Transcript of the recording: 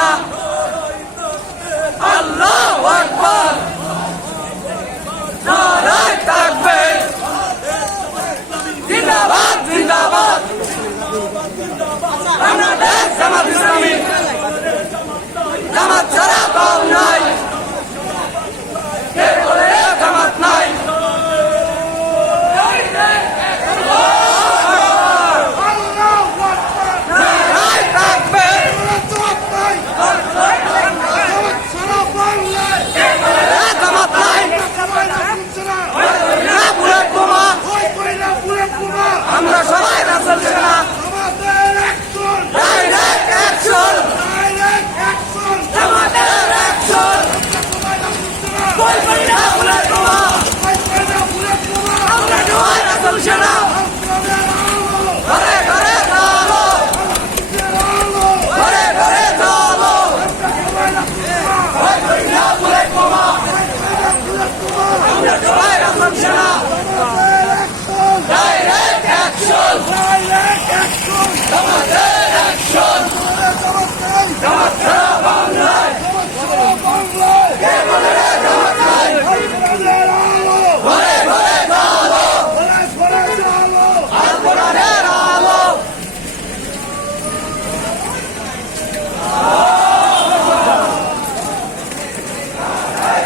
সেনা আল্লাহু আকবার নারায়ে তাকবীর জিন্দাবাদ জিন্দাবাদ বাংলাদেশ জামাত ইসলামী জামাত ছাড়া দল নাই কে বলে জামাত নাই আমরা সবাই রাসূল সেনা ডাইরেক্ট অ্যাকশন আমাদের অ্যাকশন কই কই না বুলেট বোমা আমরা সবাই রাসূল সেনা ঘরে ঘরে চলো ঘরে ঘরে চলো কই কই না বুলেট বোমা আমরা সবাই রাসূল সেনা ডাইরেক্ট অ্যাকশন আমাদের অ্যাকশন জামাত